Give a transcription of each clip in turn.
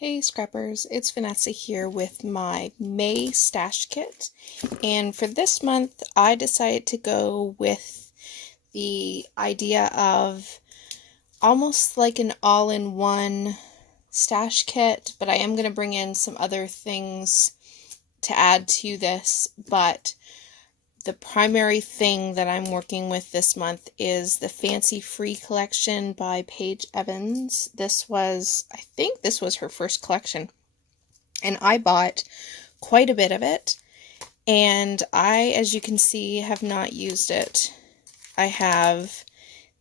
Hey Scrappers, it's Vanessa here with my May stash kit, and for this month I decided to go with the idea of almost like an all-in-one stash kit, but I am going to bring in some other things to add to this, but the primary thing that I'm working with this month is the Fancy Free collection by Paige Evans. I think this was her first collection, and I bought quite a bit of it, and I, as you can see, have not used it.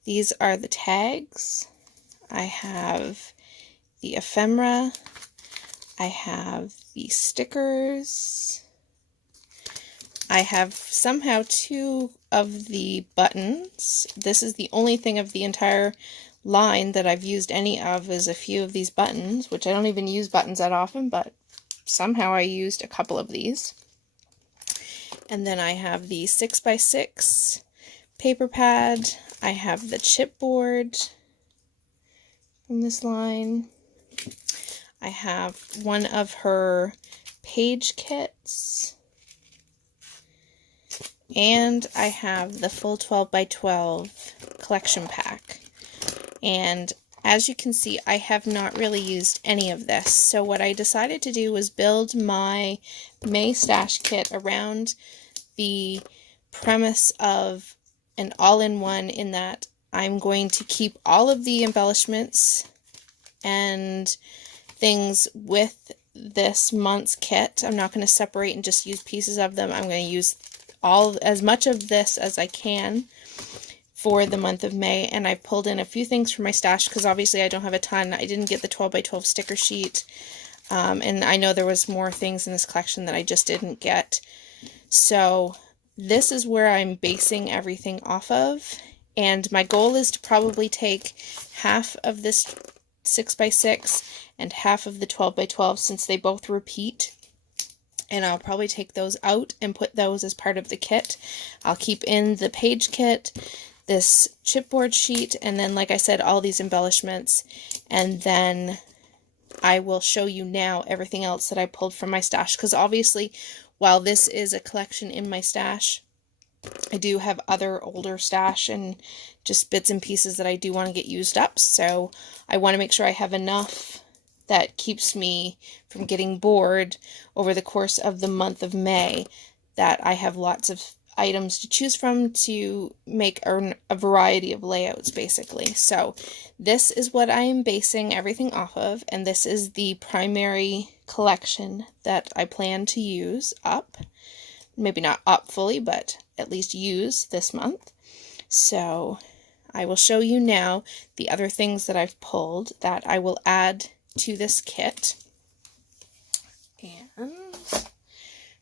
These are the tags, I have the ephemera, I have the stickers, I have somehow 2 of the buttons. This is the only thing of the entire line that I've used any of, is a few of these buttons, which I don't even use buttons that often, but somehow I used a couple of these. And then I have the 6x6 paper pad. I have the chipboard from this line. I have one of her page kits. And I have the full 12x12 collection pack. And as you can see, I have not really used any of this. So what I decided to do was build my May stash kit around the premise of an all-in-one, in that I'm going to keep all of the embellishments and things with this month's kit. I'm not going to separate and just use pieces of them. I'm going to use as much of this as I can for the month of May, and I've pulled in a few things from my stash because obviously I don't have a ton. I didn't get the 12x12 sticker sheet, and I know there was more things in this collection that I just didn't get. So this is where I'm basing everything off of, and my goal is to probably take half of this 6x6 and half of the 12x12, since they both repeat. And I'll probably take those out and put those as part of the kit. I'll keep in the page kit, this chipboard sheet, and then, like I said, all these embellishments. And then I will show you now everything else that I pulled from my stash, because obviously, while this is a collection in my stash, I do have other older stash and just bits and pieces that I do want to get used up. So I want to make sure I have enough that keeps me from getting bored over the course of the month of May, that I have lots of items to choose from to make a variety of layouts, basically. So this is what I am basing everything off of, and this is the primary collection that I plan to use up. Maybe not up fully, but at least use this month. So I will show you now the other things that I've pulled that I will add to this kit. And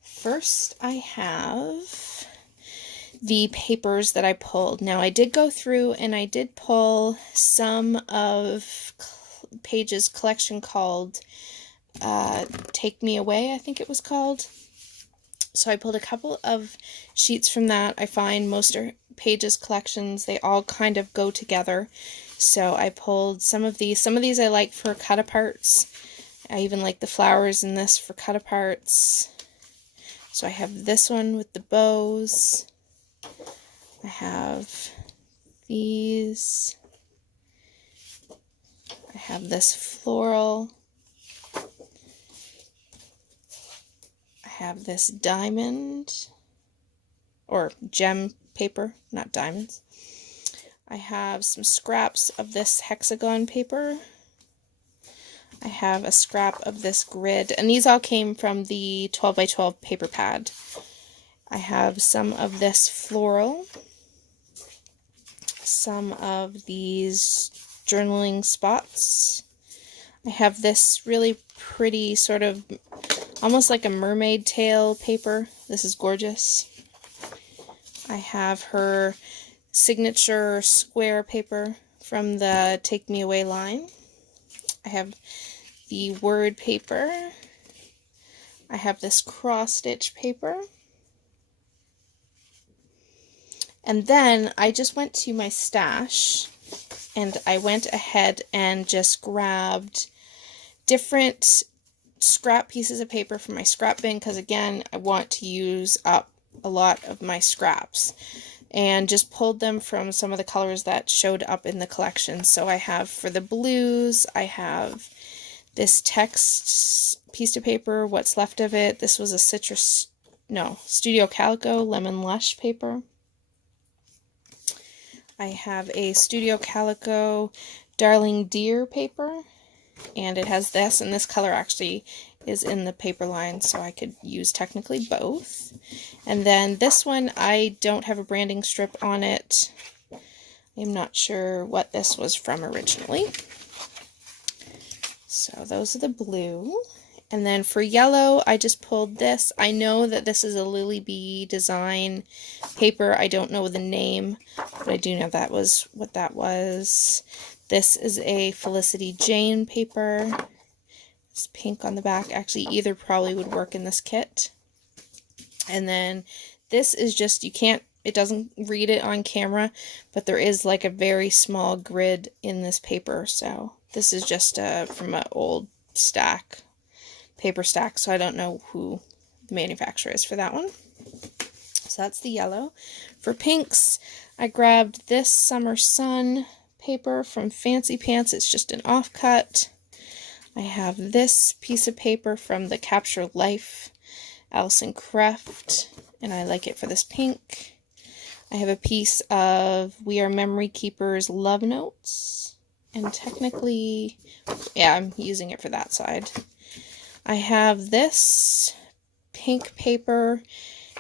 first I have the papers that I pulled. Now I did go through and I did pull some of Paige's collection called Take Me Away, I think it was called. So I pulled a couple of sheets from that. I find most of Paige's collections, they all kind of go together. So I pulled some of these. Some of these I like for cut-aparts. I even like the flowers in this for cut-aparts. So I have this one with the bows. I have these. I have this floral. I have this diamond, or gem paper, not diamonds. I have some scraps of this hexagon paper. I have a scrap of this grid, and these all came from the 12x12 paper pad. I have some of this floral, some of these journaling spots. I have this really pretty sort of almost like a mermaid tail paper. This is gorgeous. I have her signature square paper from the Take Me Away line. I have the word paper. I have this cross stitch paper. And then I just went to my stash and I went ahead and just grabbed different scrap pieces of paper from my scrap bin, because again, I want to use up a lot of my scraps, and just pulled them from some of the colors that showed up in the collection. So I have, for the blues, I have this text piece of paper, what's left of it. This was a Studio Calico Lemon Lush paper. I have a Studio Calico Darling Deer paper, and it has this, and this color actually is in the paper line, so I could use technically both. And then this one, I don't have a branding strip on it. I'm not sure what this was from originally. So those are the blue. And then for yellow, I just pulled this. I know that this is a Lily Bee design paper. I don't know the name, but I do know that was what that was. This is a Felicity Jane paper. It's pink on the back. Actually, either probably would work in this kit. And then this is just, it doesn't read it on camera, but there is like a very small grid in this paper. So this is just from an old paper stack, so I don't know who the manufacturer is for that one. So that's the yellow. For pinks, I grabbed this Summer Sun paper from Fancy Pants. It's just an offcut. I have this piece of paper from the Capture Life Alison Kreft, and I like it for this pink. I have a piece of We Are Memory Keepers Love Notes, and technically, yeah, I'm using it for that side. I have this pink paper.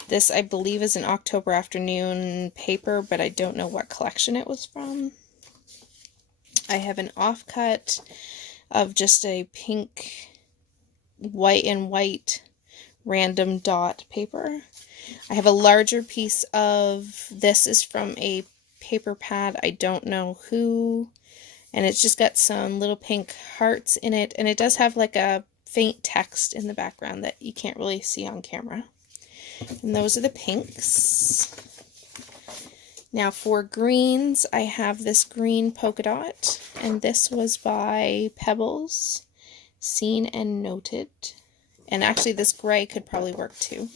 This, I believe, is an October Afternoon paper, but I don't know what collection it was from. I have an offcut of just a pink, white and white random dot paper. I have a larger piece of, this is from a paper pad, I don't know who, and it's just got some little pink hearts in it, and it does have like a faint text in the background that you can't really see on camera. And those are the pinks. Now for greens, I have this green polka dot, and this was by Pebbles, Seen and Noted. And actually this gray could probably work too.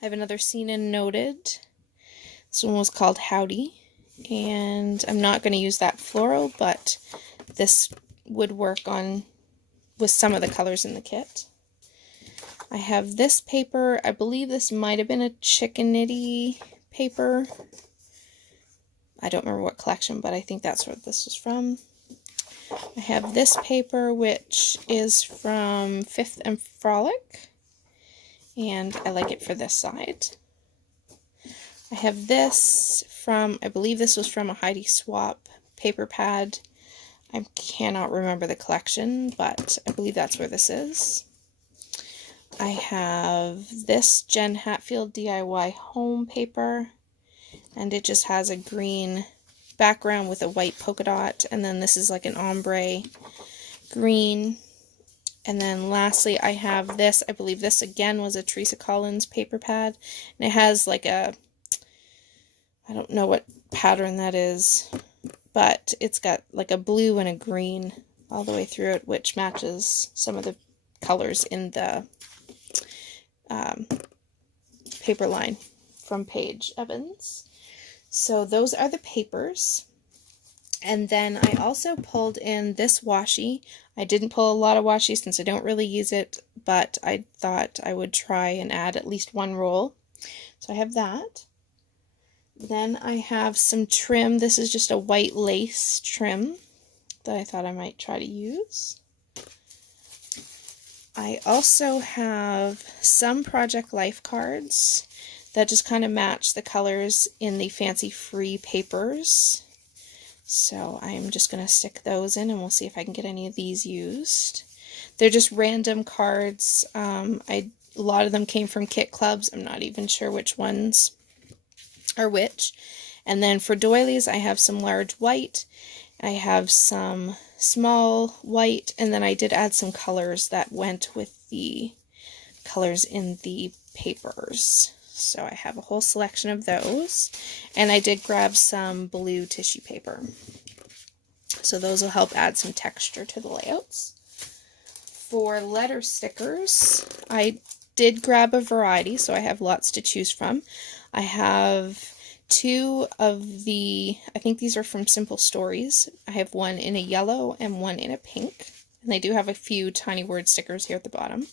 I have another Seen and Noted. This one was called Howdy, and I'm not going to use that floral, but this would work on with some of the colors in the kit. I have this paper. I believe this might have been a Chicken Nitty paper. I don't remember what collection, but I think that's what this was from. I have this paper, which is from Fifth and Frolic, and I like it for this side. I have this from, I believe this was from a Heidi Swapp paper pad. I cannot remember the collection, but I believe that's where this is. I have this Jen Hatfield DIY home paper, and it just has a green background with a white polka dot, and then this is like an ombre green. And then lastly, I have this, I believe this again was a Teresa Collins paper pad, and it has like a, I don't know what pattern that is, but it's got like a blue and a green all the way through it, which matches some of the colors in the paper line from Paige Evans. So those are the papers. And then I also pulled in this washi. I didn't pull a lot of washi since I don't really use it, but I thought I would try and add at least one roll. So I have that. Then I have some trim. This is just a white lace trim that I thought I might try to use. I also have some Project Life cards that just kind of match the colors in the Fancy Free papers. So I'm just going to stick those in, and we'll see if I can get any of these used. They're just random cards. A lot of them came from kit clubs. I'm not even sure which ones are which. And then for doilies, I have some large white. I have some small white, and then I did add some colors that went with the colors in the papers. So I have a whole selection of those, and I did grab some blue tissue paper. So those will help add some texture to the layouts. For letter stickers, I did grab a variety, so I have lots to choose from. I have two of the, I think these are from Simple Stories. I have one in a yellow and one in a pink. And they do have a few tiny word stickers here at the bottom.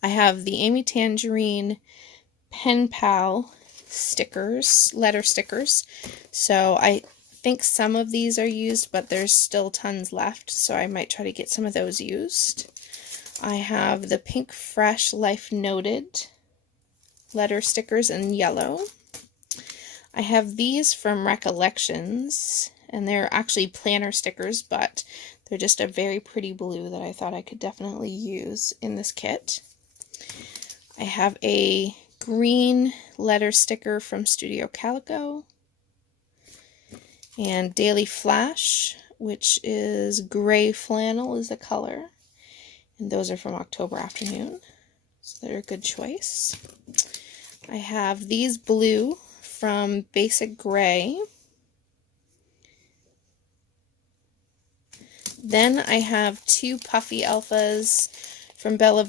I have the Amy Tangerine Pen Pal stickers, letter stickers. So I think some of these are used, but there's still tons left, so I might try to get some of those used. I have the Pink Fresh Life Noted letter stickers in yellow. I have these from Recollections, and they're actually planner stickers, but they're just a very pretty blue that I thought I could definitely use in this kit. I have a green letter sticker from Studio Calico, and Daily Flash, which is gray flannel is the color, and those are from October Afternoon, so they're a good choice. I have these blue from Basic Gray. Then I have two Puffy Alphas from Bella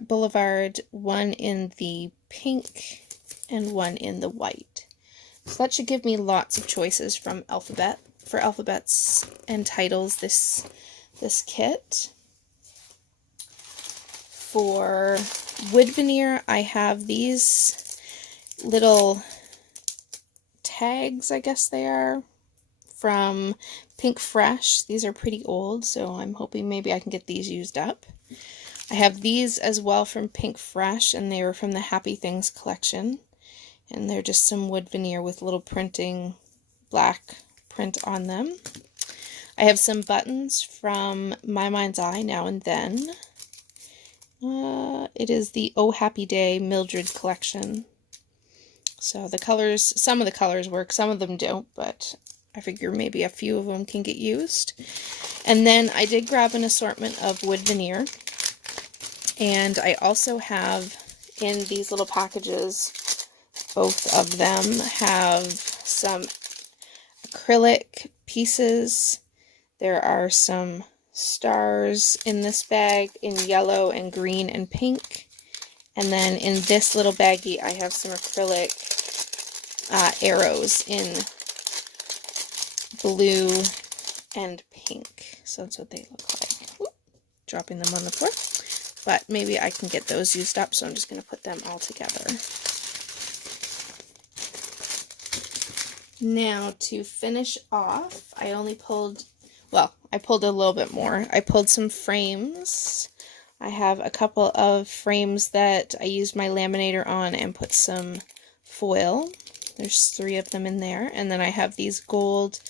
Boulevard, one in the pink and one in the white. So that should give me lots of choices from alphabets and titles this kit. For wood veneer, I have these little tags, I guess they are, from Pink Fresh. These are pretty old, so I'm hoping maybe I can get these used up. I have these as well from Pink Fresh, and they were from the Happy Things collection. And they're just some wood veneer with little printing, black print on them. I have some buttons from My Mind's Eye Now and Then. It is the Oh Happy Day Mildred collection. So the colors, some of the colors work, some of them don't, but I figure maybe a few of them can get used. And then I did grab an assortment of wood veneer. And I also have in these little packages, both of them have some acrylic pieces. There are some stars in this bag in yellow and green and pink. And then in this little baggie, I have some acrylic arrows in blue and pink. So that's what they look like. Whoop, dropping them on the floor. But maybe I can get those used up, so I'm just going to put them all together. Now, to finish off, I pulled a little bit more. I pulled some frames. I have a couple of frames that I used my laminator on and put some foil. There's 3 of them in there. And then I have these gold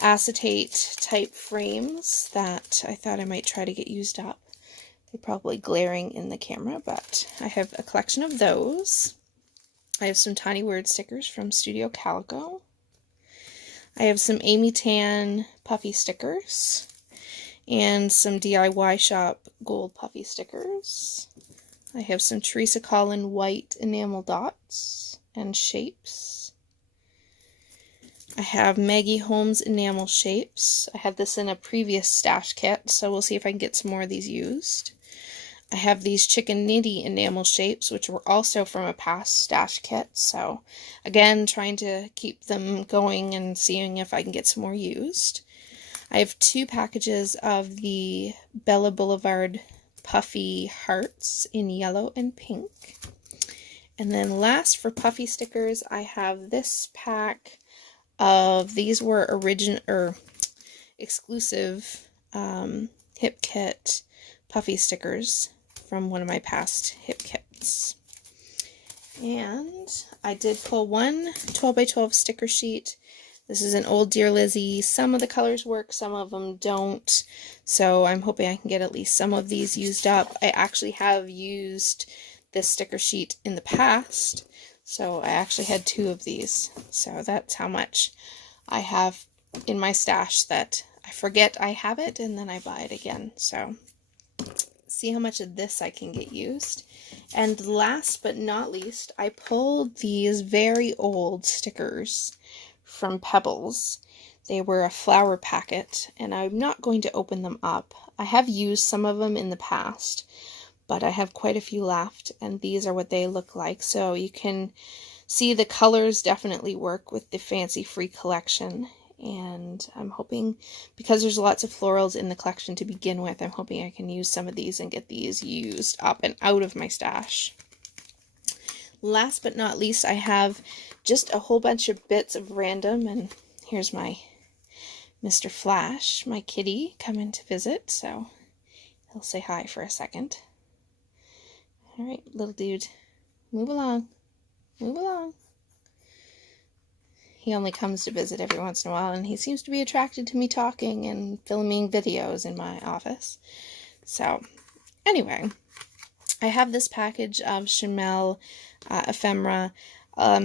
acetate type frames that I thought I might try to get used up. They're probably glaring in the camera, but I have a collection of those. I have some tiny word stickers from Studio Calico. I have some Amy Tan puffy stickers and some DIY Shop gold puffy stickers. I have some Teresa Collin white enamel dots and shapes. I have Maggie Holmes enamel shapes. I had this in a previous stash kit, so we'll see if I can get some more of these used. I have these Chicken Nitty enamel shapes, which were also from a past stash kit, so again, trying to keep them going and seeing if I can get some more used. I have 2 packages of the Bella Boulevard puffy hearts in yellow and pink. And then last, for puffy stickers, I have this pack of, these were exclusive Hip Kit puffy stickers from one of my past Hip Kits. And I did pull one 12x12 sticker sheet. This is an old Dear Lizzy. Some of the colors work, some of them don't. So I'm hoping I can get at least some of these used up. I actually have used this sticker sheet in the past. So I actually had 2 of these. So that's how much I have in my stash that I forget I have it and then I buy it again. So see how much of this I can get used. And last but not least, I pulled these very old stickers from Pebbles. They were a flower packet, and I'm not going to open them up. I have used some of them in the past, but I have quite a few left, and these are what they look like. So you can see the colors definitely work with the Fancy Free collection, and I'm hoping, because there's lots of florals in the collection to begin with, I'm hoping I can use some of these and get these used up and out of my stash. Last but not least, I have just a whole bunch of bits of random, and here's my Mr. Flash, my kitty, coming to visit, so he'll say hi for a second. Alright, little dude, move along, move along. He only comes to visit every once in a while, and he seems to be attracted to me talking and filming videos in my office. So, anyway, I have this package of Chamel ephemera.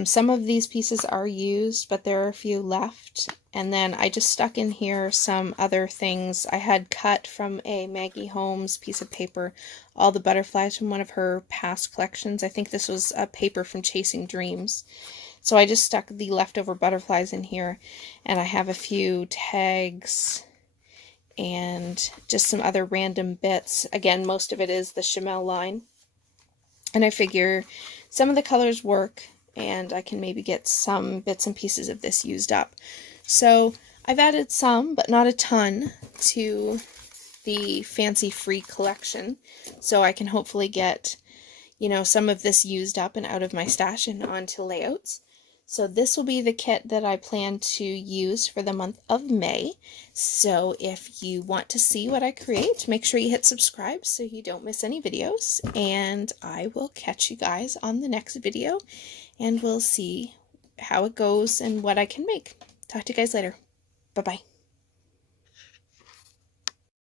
Some of these pieces are used, but there are a few left. And then I just stuck in here some other things. I had cut from a Maggie Holmes piece of paper all the butterflies from one of her past collections. I think this was a paper from Chasing Dreams. So I just stuck the leftover butterflies in here, and I have a few tags and just some other random bits. Again, most of it is the Chamel line. And I figure some of the colors work, and I can maybe get some bits and pieces of this used up. So I've added some, but not a ton, to the Fancy Free collection. So I can hopefully get, you know, some of this used up and out of my stash and onto layouts. So this will be the kit that I plan to use for the month of May. So if you want to see what I create, make sure you hit subscribe so you don't miss any videos. And I will catch you guys on the next video, and we'll see how it goes and what I can make. Talk to you guys later. Bye-bye.